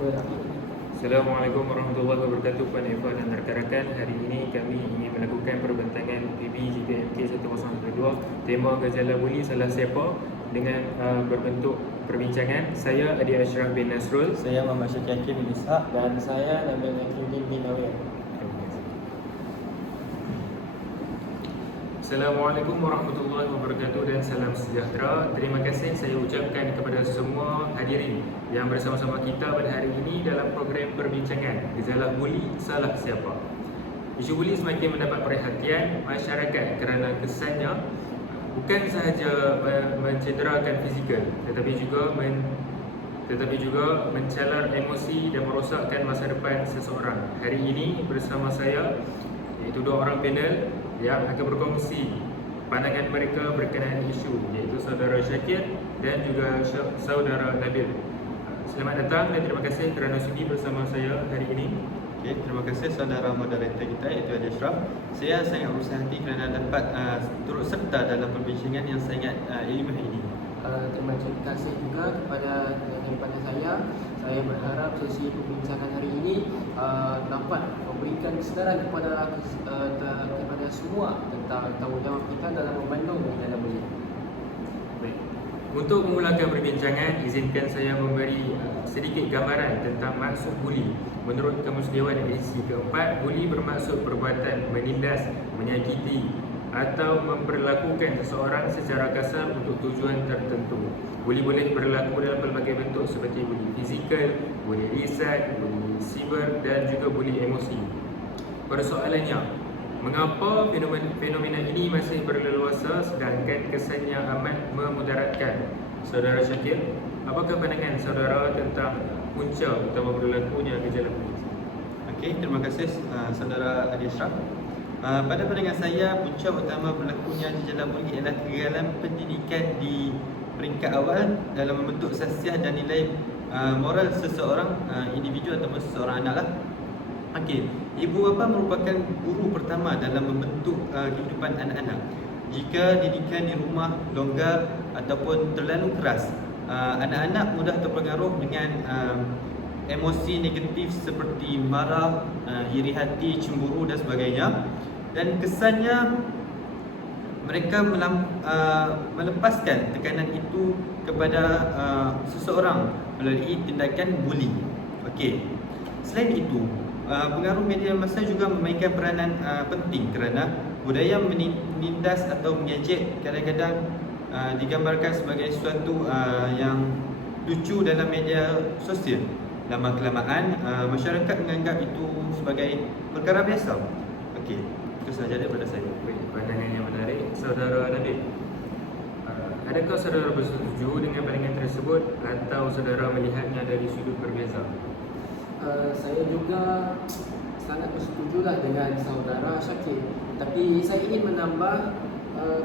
Assalamualaikum warahmatullahi wabarakatuh, Puan Eva dan rakan-rakan. Hari ini kami ingin melakukan perbincangan UPB JPMK 1002 tema gejala buli salah siapa dengan berbentuk perbincangan. Saya Adi Ashraf bin Nasrul. Saya Muhammad Syakir Hakim bin Ishaq. Dan saya Nabil Hakimuddin bin Nawir. Assalamualaikum warahmatullahi wabarakatuh dan salam sejahtera. Terima kasih saya ucapkan kepada semua hadirin yang bersama-sama kita pada hari ini dalam program perbincangan gejala buli salah siapa. Isu buli semakin mendapat perhatian masyarakat kerana kesannya bukan sahaja mencederakan fizikal tetapi juga mencalar emosi dan merosakkan masa depan seseorang. Hari ini bersama saya iaitu dua orang panel yang akan berkongsi pandangan mereka berkenaan isu, iaitu saudara Syakir dan juga saudara Nabil. Selamat datang dan terima kasih kerana sudi bersama saya hari ini. Okay, terima kasih saudara moderator kita iaitu Adi Ashraf. Saya sangat berusaha hati kerana dapat turut serta dalam perbincangan yang sangat ilmiah ini. Terima kasih juga kepada saya. Saya berharap sesi perbincangan hari ini dapat memberikan kesedaran kepada semua tentang tanggungjawab kita dalam membantu gejala buli. Baik. Untuk memulakan perbincangan, izinkan saya memberi sedikit gambaran tentang maksud buli. Menurut Kamus Dewan edisi keempat, buli bermaksud perbuatan menindas, menyakiti atau memperlakukan seseorang secara kasar untuk tujuan tertentu. Buli boleh berlaku dalam pelbagai bentuk seperti buli fizikal, buli lisan, buli siber dan juga buli emosi. Persoalannya, mengapa fenomena ini masih berleluasa sedangkan kesannya amat memudaratkan? Saudara Syakir, apakah pandangan saudara tentang punca utama berlakunya gejala buli? Okey, terima kasih saudara Adi Ashraf. Pada pandangan saya, punca utama berlakunya gejala buli ialah kegagalan pendidikan di peringkat awal dalam membentuk sasiah dan nilai moral seseorang individu ataupun seseorang anak lah. Okey, ibu bapa merupakan guru pertama dalam membentuk kehidupan anak-anak. Jika didikan di rumah longgar ataupun terlalu keras, anak-anak mudah terpengaruh dengan emosi negatif seperti marah, iri hati, cemburu dan sebagainya. Dan kesannya mereka melepaskan tekanan itu kepada seseorang melalui tindakan buli. Okey. Selain itu, pengaruh media massa juga memainkan peranan penting kerana budaya menindas atau mengejek kadang-kadang digambarkan sebagai sesuatu yang lucu dalam media sosial. Lama-kelamaan masyarakat menganggap itu sebagai perkara biasa. Okey, itu sahaja daripada saya. Pandangan yang menarik. Saudara Nabil, adakah saudara bersetuju dengan pandangan tersebut atau saudara melihatnya dari sudut berbeza? Saya juga sangat bersetujulah dengan saudara Syakir. Tapi saya ingin menambah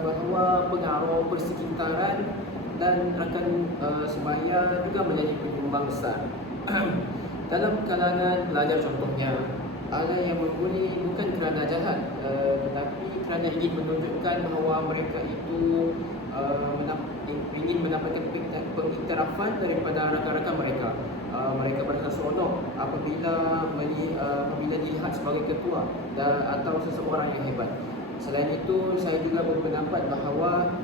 bahawa pengaruh persekitaran dan rakan sebaya juga menjadi penyumbang besar. Dalam kalangan pelajar contohnya, ada yang membuli bukan kerana jahat, tetapi kerana ingin menunjukkan bahawa mereka itu ingin mendapatkan pengiktirafan daripada rakan-rakan mereka. Mereka berasa seronok apabila dilihat sebagai ketua atau seseorang yang hebat. Selain itu, saya juga berpendapat bahawa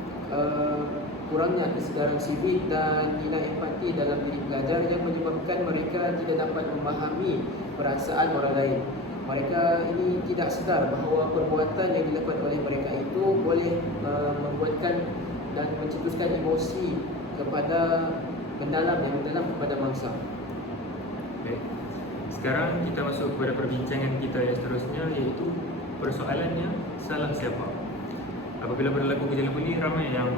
kurangnya kesedaran sivik dan nilai empati dalam diri pelajar yang menyebabkan mereka tidak dapat memahami perasaan orang lain. Mereka ini tidak sedar bahawa perbuatan yang dilakukan oleh mereka itu boleh membuatkan dan mencetuskan emosi kepada mendalam kepada mangsa. Okay. Sekarang kita masuk kepada perbincangan kita yang seterusnya, iaitu persoalannya salah siapa. Apabila berlaku gejala buli, ramai yang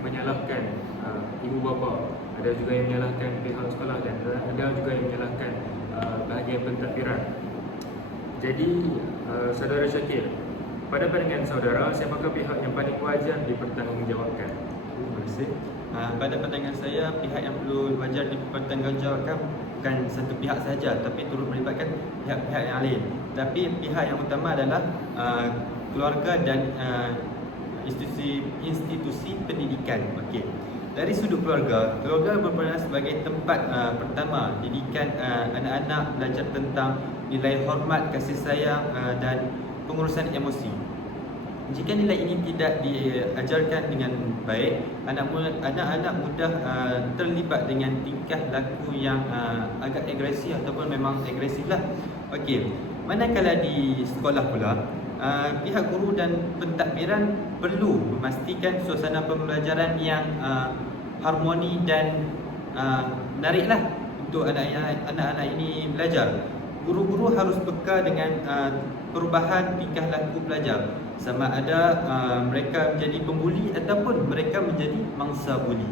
menyalahkan ibu bapa, ada juga yang menyalahkan pihak sekolah dan ada juga yang menyalahkan bahagian pentadbiran. Jadi saudara Syakir, pada pandangan saudara, siapakah pihak yang paling wajar dipertanggungjawabkan? Terima kasih. Pada pandangan saya, pihak yang perlu wajar dipertanggungjawabkan bukan satu pihak sahaja, tapi turut melibatkan pihak-pihak yang lain. Tapi pihak yang utama adalah keluarga dan institusi pendidikan. Okey. Dari sudut keluarga, keluarga berperan sebagai tempat pertama didikan anak-anak belajar tentang nilai hormat, kasih sayang dan pengurusan emosi. Jika nilai ini tidak diajarkan dengan baik, anak-anak mudah terlibat dengan tingkah laku yang agak agresif ataupun memang agresif lah. Okey, manakala di sekolah pula, pihak guru dan pentadbiran perlu memastikan suasana pembelajaran yang harmoni dan menariklah untuk anak-anak ini belajar. Guru-guru harus peka dengan perubahan tingkah laku pelajar, sama ada mereka menjadi pembuli ataupun mereka menjadi mangsa buli.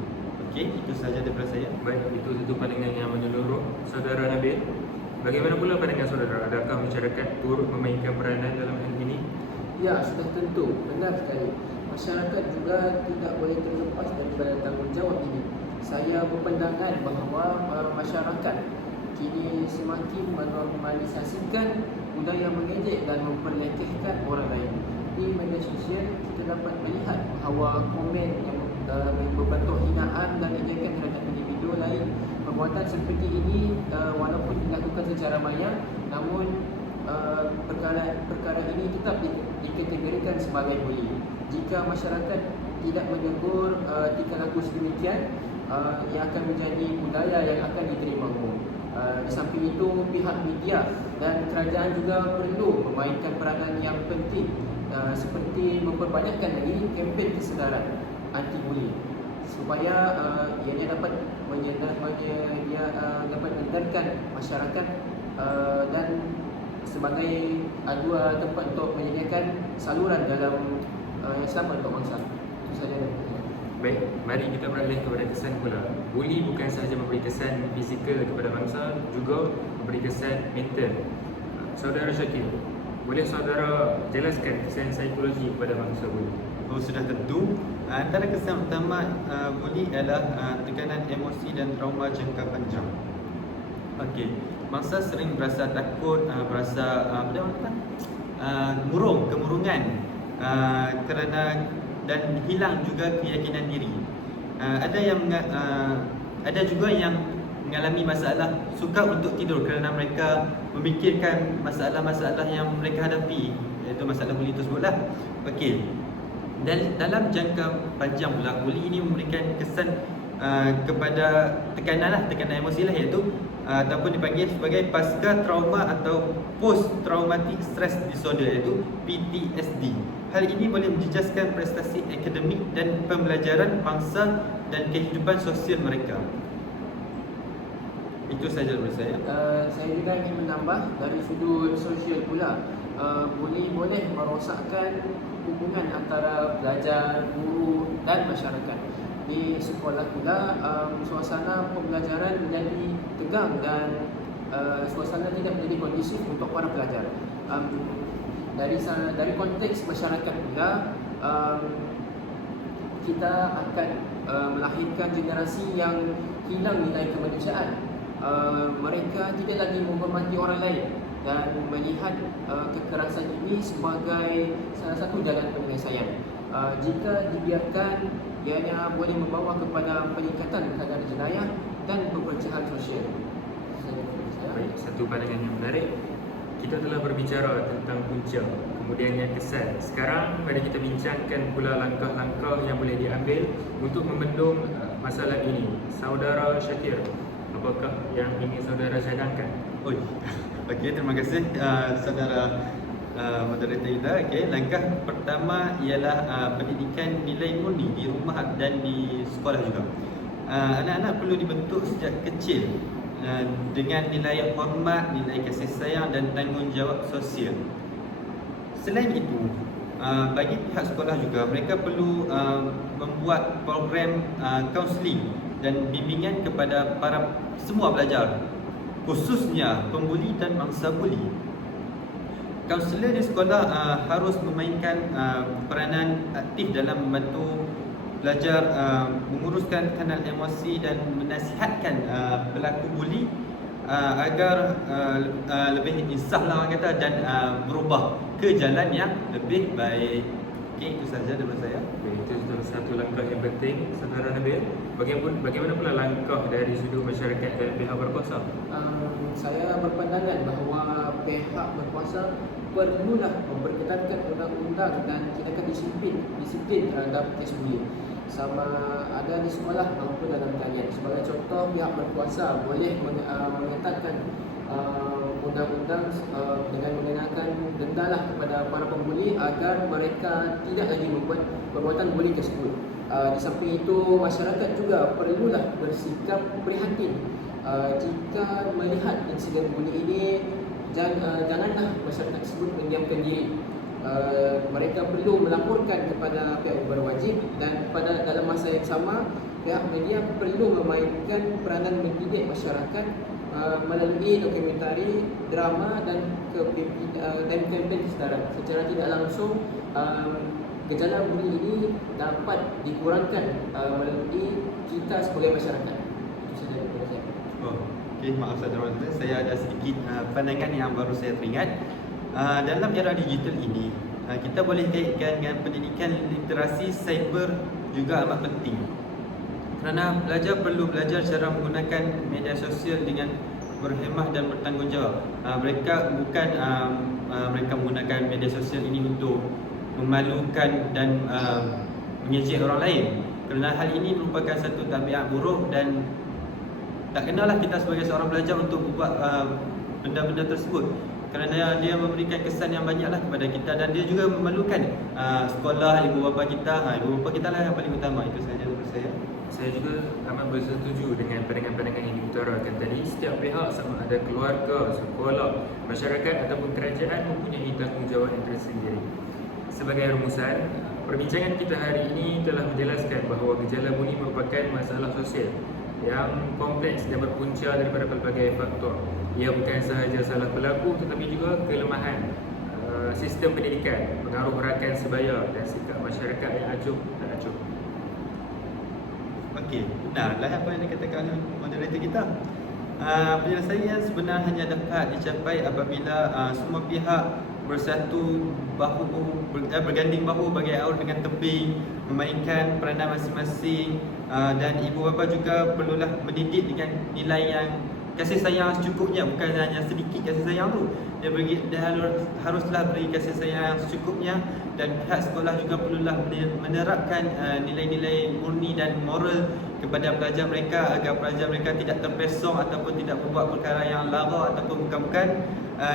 Okey, itu sahaja daripada saya. Baik, itu satu pandangan yang menyeluruh. Saudara Nabil, bagaimana pula pandangan saudara? Adakah masyarakat turut memainkan peranan dalam hal ini? Ya, sudah tentu. Benar sekali. Masyarakat juga tidak boleh terlepas daripada tanggungjawab ini. Saya berpandangan bahawa masyarakat kini semakin menormalisasikan budaya mengejek dan memperlekehkan orang lain. Di media sosial kita dapat melihat bahawa komen yang berbentuk hinaan dan ejekan terhadap individu lain. Perbuatan seperti ini walaupun dilakukan secara maya, namun perkara ini tetap dikategorikan sebagai bully. Jika masyarakat tidak menegur tingkah laku sedemikian, ia akan menjadi budaya yang akan diterima umum. Di samping itu, pihak media dan kerajaan juga perlu memainkan peranan yang penting, seperti memperbanyakkan lagi kempen kesedaran anti-bully supaya ianya dapat menyedarkan masyarakat dan sebagai dua tempat untuk menyediakan saluran dalam yang selamat untuk bangsa. Itu sahaja. Baik, mari kita beralih kepada kesan pula. Bully bukan sahaja memberi kesan fizikal kepada bangsa, juga memberi kesan mental. Saudara Syakir, boleh saudara jelaskan kesan psikologi kepada bangsa bully? Oh, sudah tentu. Antara kesan utama bully adalah tekanan emosi dan trauma jangka panjang. Okey, mangsa sering berasa takut, berasa kemurungan kerana dan hilang juga keyakinan diri. Ada juga yang mengalami masalah sukar untuk tidur kerana mereka memikirkan masalah-masalah yang mereka hadapi, iaitu masalah bully tersebutlah. Okey. Dan dalam jangka panjang pula, bully ini memberikan kesan kepada tekanan emosi lah, iaitu ataupun dipanggil sebagai pasca trauma atau post traumatic stress disorder, iaitu PTSD. Hal ini boleh menjejaskan prestasi akademik dan pembelajaran bangsa dan kehidupan sosial mereka. Itu sahaja dari saya. Saya juga ingin menambah dari sudut sosial pula. Bully boleh merosakkan hubungan antara pelajar, guru dan masyarakat. Di sekolah pula, suasana pembelajaran menjadi tegang dan suasana tidak menjadi kondusif untuk para pelajar. Dari konteks masyarakat pula, kita akan melahirkan generasi yang hilang nilai kemanusiaan. Mereka tidak lagi menghormati orang lain dan melihat kekerasan ini sebagai salah satu jalan penyelesaian. Jika dibiarkan, ianya boleh membawa kepada peningkatan kadar jenayah dan perpecahan sosial. Baik, satu pandangan yang menarik. Kita telah berbicara tentang punca, kemudian yang kesan. Sekarang mari kita bincangkan pula langkah-langkah yang boleh diambil untuk membendung masalah ini. Saudara Syakir, apakah yang ingin saudara cadangkan? Okey, terima kasih saudara moderator kita. Okey, langkah pertama ialah pendidikan nilai murni di rumah dan di sekolah juga. Anak-anak perlu dibentuk sejak kecil dengan nilai hormat, nilai kasih sayang dan tanggungjawab sosial. Selain itu, bagi pihak sekolah juga, mereka perlu membuat program kaunseling dan bimbingan kepada semua pelajar, khususnya pembuli dan mangsa buli. Kaunselor di sekolah harus memainkan peranan aktif dalam membantu pelajar menguruskan kanal emosi dan menasihatkan pelaku buli agar lebih insaf lah orang kata, dan berubah ke jalan yang lebih baik. Okey, itu sahaja daripada saya. Itu satu langkah yang penting, Saudara Nabil. Bagaimana pula langkah dari sudut masyarakat dan pihak berkuasa? Saya berpandangan bahawa pihak berkuasa perlulah memperketatkan undang-undang dan tindakan disiplin terhadap kes buli, sama ada di sekolah maupun dalam talian. Sebagai contoh, pihak berkuasa boleh mengetatkan undang-undang dengan mengenakan denda lah kepada para pembuli agar mereka tidak lagi membuat perbuatan buli tersebut. Di samping itu, masyarakat juga perlulah bersikap prihatin jika melihat insiden buli ini. Janganlah masyarakat tersebut mendiamkan diri. Mereka perlu melaporkan kepada pihak yang berwajib, dan dalam masa yang sama, pihak media perlu memainkan peranan mendidik masyarakat melalui dokumentari, drama dan kempen kesedaran. Secara tidak langsung, gejala buli ini dapat dikurangkan melalui kita sebagai masyarakat. Itu saja daripada saya. Okey, maaf saya ada sedikit pandangan yang baru saya teringat. Dalam era digital ini, kita boleh kaitkan dengan pendidikan literasi cyber juga amat penting. Kerana pelajar perlu belajar cara menggunakan media sosial dengan berhemah dan bertanggungjawab. Mereka bukan mereka menggunakan media sosial ini untuk memalukan dan mengejek orang lain. Kerana hal ini merupakan satu tabiat buruk dan tak kenalah kita sebagai seorang pelajar untuk buat benda-benda tersebut. Kerana dia memberikan kesan yang banyaklah kepada kita, dan dia juga memalukan sekolah, ibu bapa kita. Ibu bapa kita lah yang paling utama. Itu sahaja daripada saya. Saya juga amat bersetuju dengan pandangan-pandangan yang diutarakan tadi. Setiap pihak, sama ada keluarga, sekolah, masyarakat ataupun kerajaan, mempunyai tanggungjawab yang tersendiri. Sebagai rumusan, perbincangan kita hari ini telah menjelaskan bahawa gejala buli merupakan masalah sosial yang kompleks dan berpunca daripada pelbagai faktor. Ia bukan sahaja salah pelaku, tetapi juga kelemahan sistem pendidikan, pengaruh rakan sebaya dan sikap masyarakat yang acuh dan acuh. Okey, benarlah apa yang dikatakan oleh moderator kita. Penyelesaian sebenar hanya dapat dicapai apabila semua pihak bersatu berganding bahu bagi awal dengan tebing, memainkan peranan masing-masing, dan ibu bapa juga perlulah mendidik dengan nilai yang kasih sayang secukupnya, bukan hanya sedikit kasih sayang tu. Dia haruslah beri kasih sayang secukupnya, dan pihak sekolah juga perlulah menerapkan nilai-nilai murni dan moral kepada pelajar mereka, agar pelajar mereka tidak terpesong ataupun tidak membuat perkara yang lara ataupun bukan-bukan.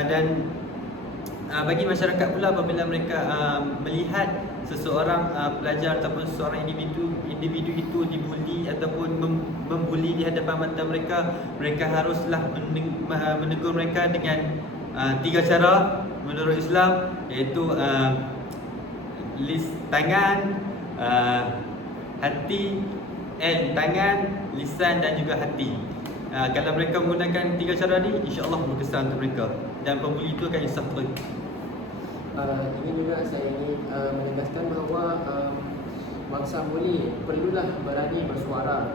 Dan bagi masyarakat pula, apabila mereka melihat seseorang pelajar ataupun seseorang individu itu dibuli ataupun membuli di hadapan mata mereka, mereka haruslah menegur mereka dengan 3 cara menurut Islam, iaitu tangan, hati, tangan, lisan dan juga hati. Kalau mereka menggunakan 3 cara ni, insya-Allah berkesan untuk mereka, dan pembuli itu akan insaf terus. Ini juga saya ingin menegaskan bahawa bangsa buli perlulah berani bersuara.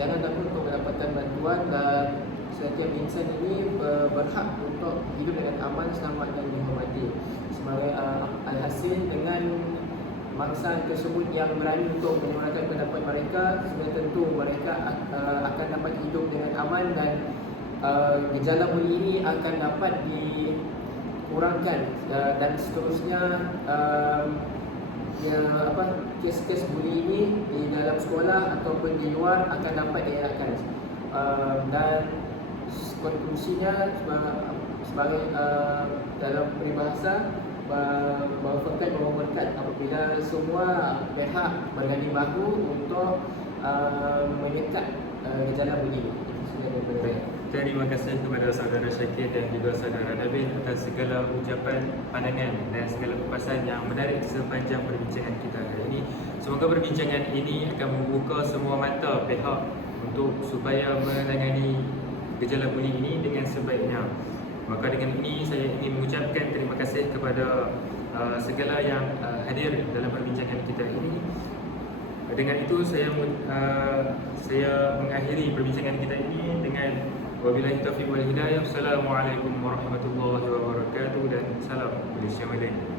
Jangan takut untuk mendapatkan bantuan, dan setiap insan ini berhak untuk hidup dengan aman, selamat dan dihormati. Sebagai alhasil, dengan bangsa tersebut yang berani untuk menyuarakan pendapat mereka, sudah tentu mereka akan dapat hidup dengan aman, dan gejala buli ini akan dapat dikurangkan, dan seterusnya kes-kes buli ini di dalam sekolah ataupun di luar akan dapat dielakkan. Dan konklusinya, sebagai dalam peribahasa, berfakat berkat apabila semua pihak berganding bahu untuk menyekat gejala buli. Terima kasih kepada saudara Syakir dan juga saudara Nabil atas segala ucapan, pandangan dan segala papasan yang menarik sepanjang perbincangan kita hari ini. Semoga perbincangan ini akan membuka semua mata pihak untuk supaya menangani gejala buli ini dengan sebaiknya. Maka dengan ini saya ingin mengucapkan terima kasih kepada segala yang hadir dalam perbincangan kita ini. Dengan itu saya mengakhiri perbincangan kita ini dengan wabillahi taufiq wal hidayah. Assalamualaikum warahmatullahi wabarakatuh, dan salam Malaysia Madani.